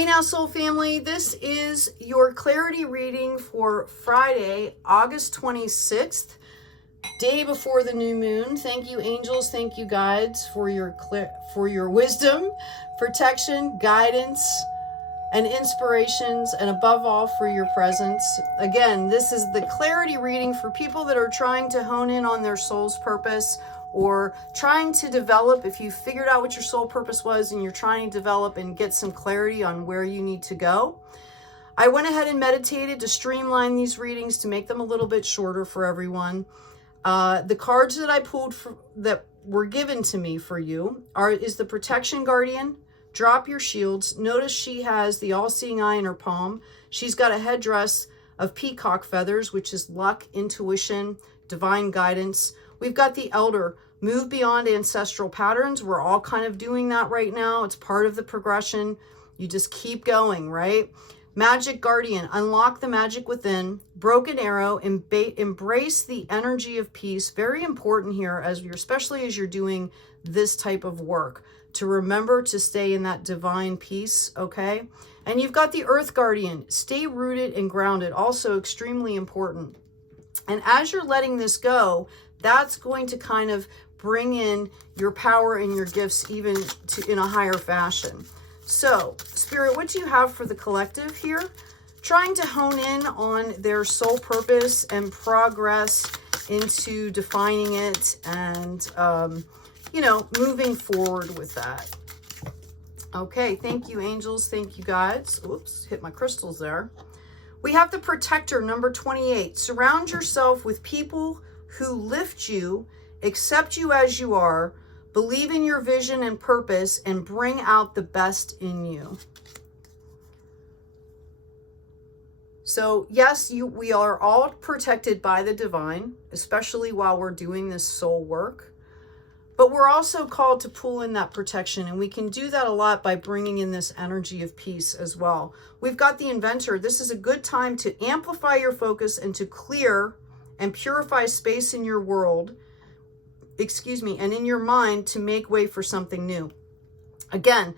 Hey now, soul family, this is your clarity reading for Friday, August 26th, day before the new moon. Thank you, angels. Thank you, guides, for your wisdom, protection, guidance, and inspirations, and above all, for your presence. Again, this is the clarity reading for people that are trying to hone in on their soul's purpose, or trying to develop. If you figured out what your soul purpose was and you're trying to develop and get some clarity on where you need to go. I went ahead and meditated to streamline these readings to make them a little bit shorter for everyone. The cards that I pulled that were given to me for you is the Protection Guardian. Drop your shields. Notice she has the all-seeing eye in her palm. She's got a headdress of peacock feathers, which is luck, intuition, divine guidance. We've got the Elder. Move beyond ancestral patterns. We're all kind of doing that right now. It's part of the progression. You just keep going, right? Magic Guardian. Unlock the magic within. Broken Arrow. Embrace the energy of peace. Very important here, especially as you're doing this type of work, to remember to stay in that divine peace, okay? And you've got the Earth Guardian. Stay rooted and grounded. Also extremely important. And as you're letting this go, that's going to kind of bring in your power and your gifts even in a higher fashion. So, Spirit, what do you have for the collective here? Trying to hone in on their soul purpose and progress into defining it and, moving forward with that. Okay, thank you, angels. Thank you, guides. Oops, hit my crystals there. We have the Protector, number 28. Surround yourself with people who lift you, accept you as you are, believe in your vision and purpose, and bring out the best in you. So yes, we are all protected by the divine, especially while we're doing this soul work. But we're also called to pull in that protection, and we can do that a lot by bringing in this energy of peace as well. We've got the Inventor. This is a good time to amplify your focus and to clear and purify space in your world, and in your mind, to make way for something new. Again,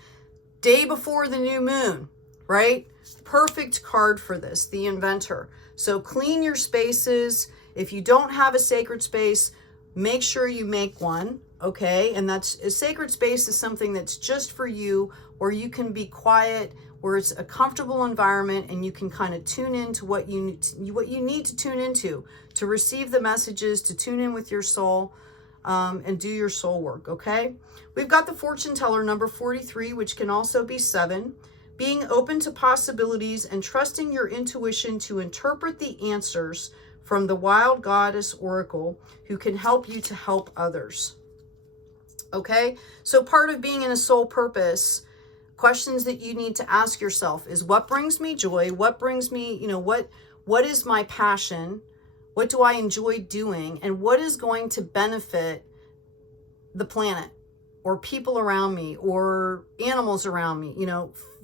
day before the new moon, right? Perfect card for this, the Inventor. So clean your spaces. If you don't have a sacred space, make sure you make one, okay? And that's a sacred space is something that's just for you, where you can be quiet, where it's a comfortable environment, and you can kind of tune into what you need to tune into to receive the messages, to tune in with your soul, and do your soul work, okay? We've got the Fortune Teller, number 43, which can also be 7. Being open to possibilities and trusting your intuition to interpret the answers from the Wild Goddess Oracle, who can help you to help others. Okay? So part of being in a soul purpose, questions that you need to ask yourself is, what brings me joy? What brings me, what is my passion? What do I enjoy doing? And what is going to benefit the planet or people around me or animals around me,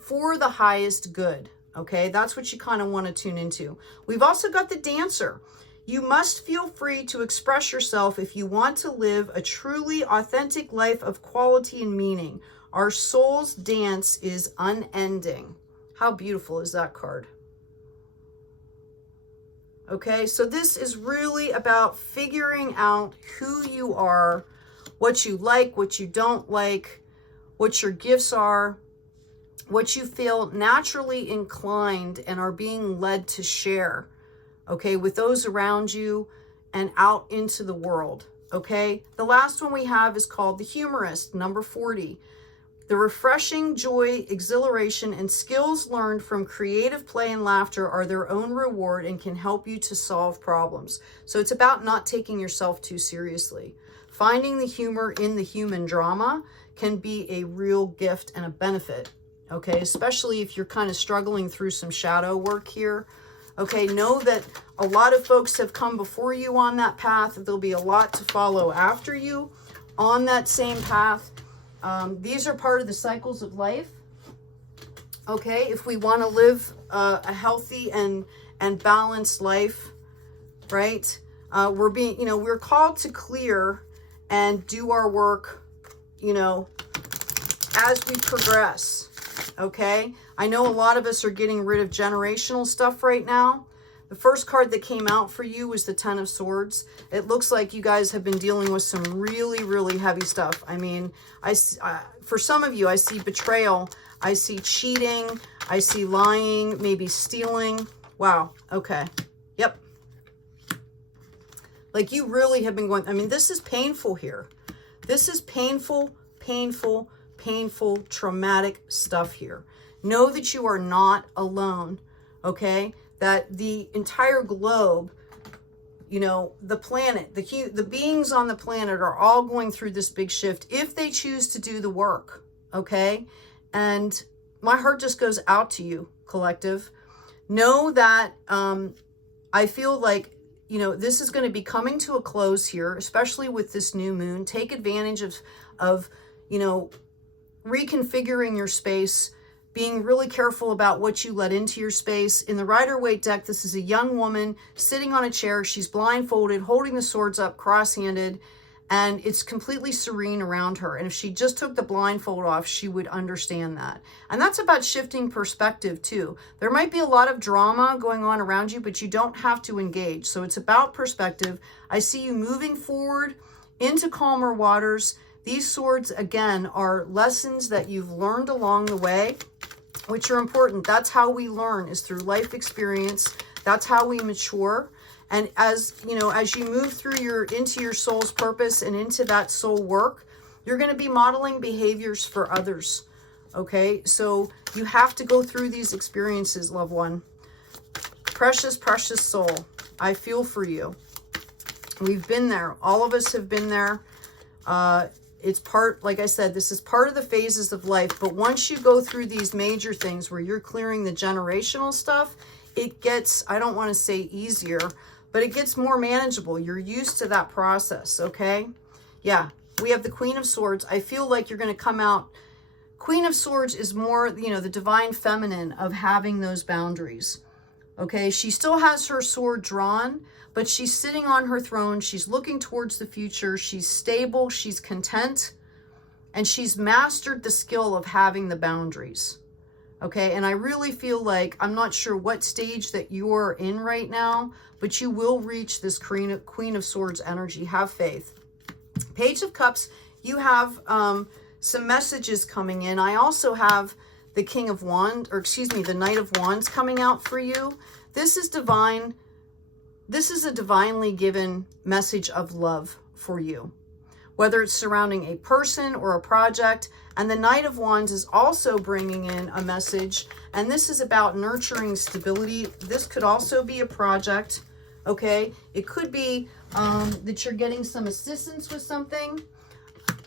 for the highest good. Okay, that's what you kind of want to tune into. We've also got the Dancer. You must feel free to express yourself if you want to live a truly authentic life of quality and meaning. Our soul's dance is unending. How beautiful is that card? Okay, so this is really about figuring out who you are, what you like, what you don't like, what your gifts are, what you feel naturally inclined and are being led to share, okay, with those around you and out into the world, okay? The last one we have is called the Humorist, number 40. The refreshing joy, exhilaration, and skills learned from creative play and laughter are their own reward and can help you to solve problems. So it's about not taking yourself too seriously. Finding the humor in the human drama can be a real gift and a benefit, okay? Especially if you're kind of struggling through some shadow work here. Okay, know that a lot of folks have come before you on that path. There'll be a lot to follow after you on that same path. These are part of the cycles of life. Okay, if we want to live a healthy and balanced life, right? We're called to clear and do our work, as we progress. okay? I know a lot of us are getting rid of generational stuff right now. The first card that came out for you was the Ten of Swords. It looks like you guys have been dealing with some really, really heavy stuff. I mean, for some of you, I see betrayal. I see cheating. I see lying, maybe stealing. Wow. Okay. Yep. Like you really have been going, I mean, this is painful here. This is painful, painful, painful, traumatic stuff here. Know that you are not alone, okay? That the entire globe, you know, the planet, the beings on the planet are all going through this big shift if they choose to do the work, okay? And my heart just goes out to you, collective. Know that I feel like, you know, this is going to be coming to a close here, especially with this new moon. Take advantage of you know, reconfiguring your space, being really careful about what you let into your space. In the Rider-Waite deck, this is a young woman sitting on a chair. She's blindfolded, holding the swords up, cross-handed, and it's completely serene around her. And if she just took the blindfold off, she would understand that. And that's about shifting perspective too. There might be a lot of drama going on around you, but you don't have to engage. So it's about perspective. I see you moving forward into calmer waters. These swords, again, are lessons that you've learned along the way, which are important. That's how we learn, is through life experience. That's how we mature. And as you know, as you move through into your soul's purpose and into that soul work, you're going to be modeling behaviors for others. Okay, so you have to go through these experiences, loved one. Precious, precious soul, I feel for you. We've been there. All of us have been there. It's part, like I said, this is part of the phases of life. But once you go through these major things where you're clearing the generational stuff, it gets, I don't want to say easier, but it gets more manageable. You're used to that process, okay? Yeah, we have the Queen of Swords. I feel like you're going to come out. Queen of Swords is more, you know, the divine feminine of having those boundaries, okay? She still has her sword drawn, but she's sitting on her throne. She's looking towards the future. She's stable. She's content. And she's mastered the skill of having the boundaries. Okay, and I really feel like, I'm not sure what stage that you're in right now, but you will reach this Queen of Swords energy. Have faith. Page of Cups, you have some messages coming in. I also have the King of Wands, or excuse me, the Knight of Wands coming out for you. This is divine. This is a divinely given message of love for you, whether it's surrounding a person or a project. And the Knight of Wands is also bringing in a message, and this is about nurturing stability. This could also be a project, okay? It could be that you're getting some assistance with something.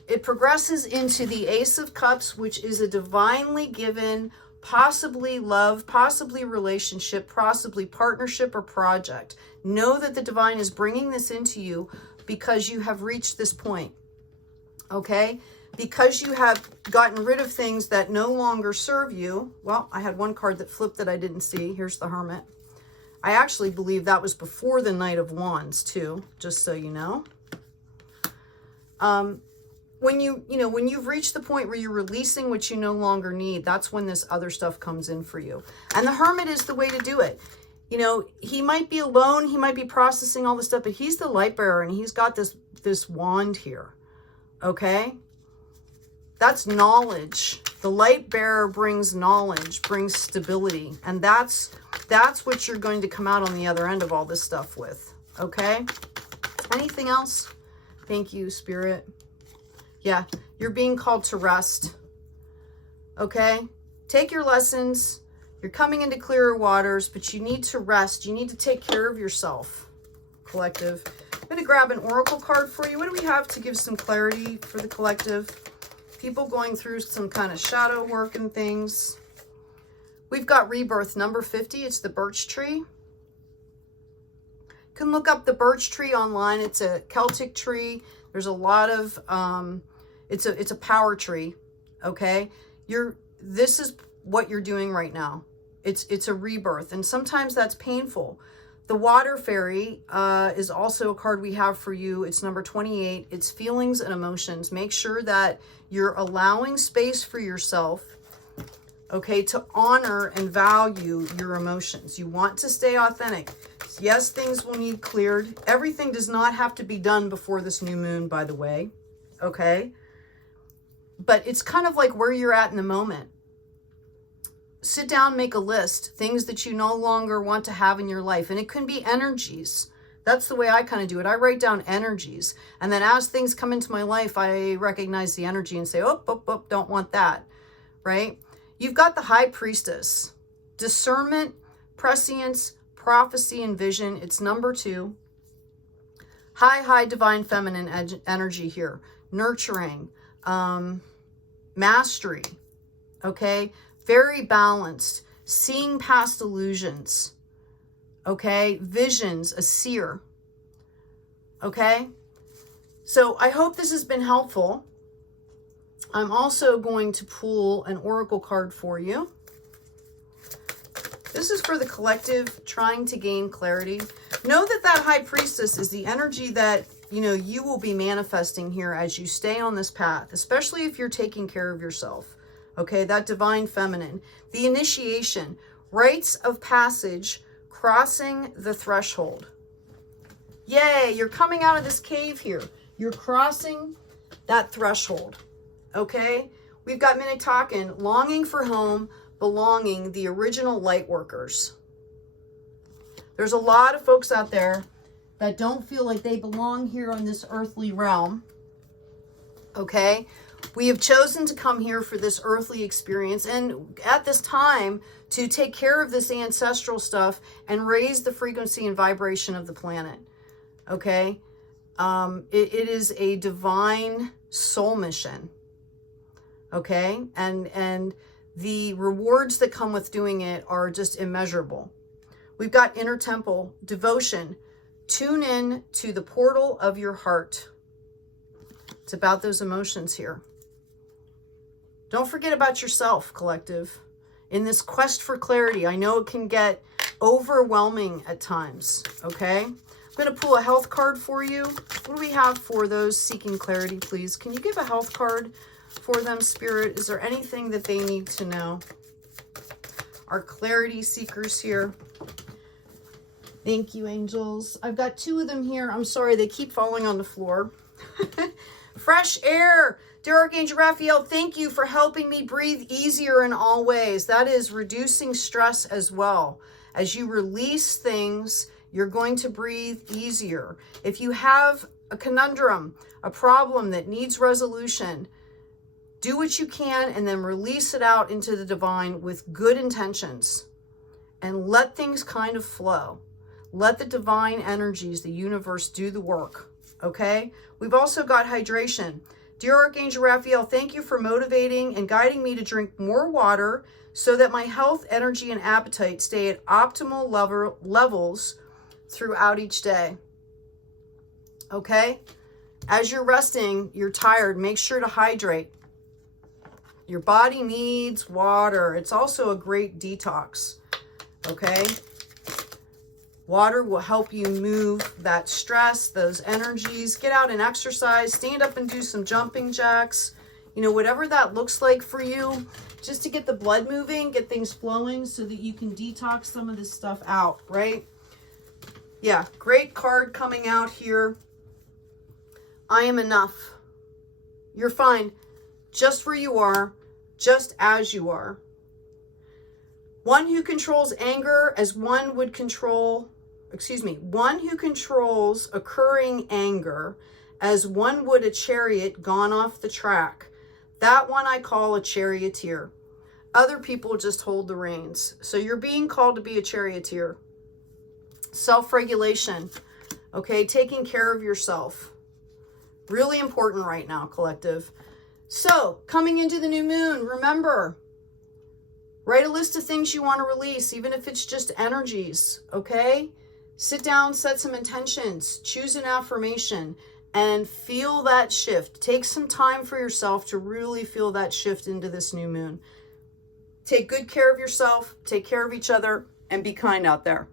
It progresses into the Ace of Cups, which is a divinely given, possibly love, possibly relationship, possibly partnership or project. Know that the divine is bringing this into you because you have reached this point, okay? Because you have gotten rid of things that no longer serve you. Well, I had one card that flipped that I didn't see. Here's the Hermit. I actually believe that was before the Knight of Wands too, just so you know. When you've reached the point where you're releasing what you no longer need, that's when this other stuff comes in for you. And the Hermit is the way to do it. You know, he might be alone, he might be processing all this stuff, but he's the light bearer and he's got this wand here, okay? That's knowledge. The light bearer brings knowledge, brings stability. And that's what you're going to come out on the other end of all this stuff with, okay? Anything else? Thank you, Spirit. Yeah, you're being called to rest, okay? Take your lessons. You're coming into clearer waters, but you need to rest. You need to take care of yourself, collective. I'm going to grab an oracle card for you. What do we have to give some clarity for the collective? People going through some kind of shadow work and things. We've got rebirth number 50. It's the birch tree. You can look up the birch tree online. It's a Celtic tree. There's a lot of, it's a power tree, okay? This is what you're doing right now. It's a rebirth, and sometimes that's painful. The water fairy is also a card we have for you. It's number 28. It's feelings and emotions. Make sure that you're allowing space for yourself, okay, to honor and value your emotions. You want to stay authentic. Yes, things will need cleared. Everything does not have to be done before this new moon, by the way, okay? But it's kind of like where you're at in the moment. Sit down, make a list, things that you no longer want to have in your life. And it can be energies. That's the way I kind of do it. I write down energies. And then as things come into my life, I recognize the energy and say, oh, don't want that, right? You've got the High Priestess. Discernment, prescience, prophecy, and vision. It's number 2. High divine feminine energy here. Nurturing, mastery, okay? Very balanced, seeing past illusions, okay? Visions, a seer, okay? So I hope this has been helpful. I'm also going to pull an oracle card for you. This is for the collective trying to gain clarity. Know that that High Priestess is the energy that, you will be manifesting here as you stay on this path, especially if you're taking care of yourself. Okay, that divine feminine, the initiation, rites of passage, crossing the threshold. Yay, you're coming out of this cave here. You're crossing that threshold. Okay, we've got Minnetonkan, longing for home, belonging, the original light workers. There's a lot of folks out there that don't feel like they belong here on this earthly realm. Okay, we have chosen to come here for this earthly experience and at this time to take care of this ancestral stuff and raise the frequency and vibration of the planet. Okay, it is a divine soul mission. Okay, and the rewards that come with doing it are just immeasurable. We've got inner temple, devotion, tune in to the portal of your heart. It's about those emotions here. Don't forget about yourself, collective. In this quest for clarity, I know it can get overwhelming at times, okay? I'm going to pull a health card for you. What do we have for those seeking clarity, please? Can you give a health card for them, Spirit? Is there anything that they need to know? Our clarity seekers here. Thank you, angels. I've got 2 of them here. I'm sorry, they keep falling on the floor. Fresh air. Dear Archangel Raphael, thank you for helping me breathe easier in all ways. That is reducing stress as well. As you release things, you're going to breathe easier. If you have a conundrum, a problem that needs resolution, do what you can and then release it out into the divine with good intentions and let things kind of flow. Let the divine energies, the universe, do the work, okay? We've also got hydration. Dear Archangel Raphael, thank you for motivating and guiding me to drink more water so that my health, energy, and appetite stay at optimal levels throughout each day, okay? As you're resting, you're tired, make sure to hydrate. Your body needs water. It's also a great detox, okay? Water will help you move that stress, those energies. Get out and exercise. Stand up and do some jumping jacks. Whatever that looks like for you, just to get the blood moving, get things flowing so that you can detox some of this stuff out, right? Yeah, great card coming out here. I am enough. You're fine. Just where you are, just as you are. One who controls anger as one would control, one who controls occurring anger as one would a chariot gone off the track. That one I call a charioteer. Other people just hold the reins. So you're being called to be a charioteer. Self-regulation, okay? Taking care of yourself. Really important right now, collective. So, coming into the new moon, remember, write a list of things you want to release, even if it's just energies, okay? Sit down, set some intentions, choose an affirmation, and feel that shift. Take some time for yourself to really feel that shift into this new moon. Take good care of yourself, take care of each other, and be kind out there.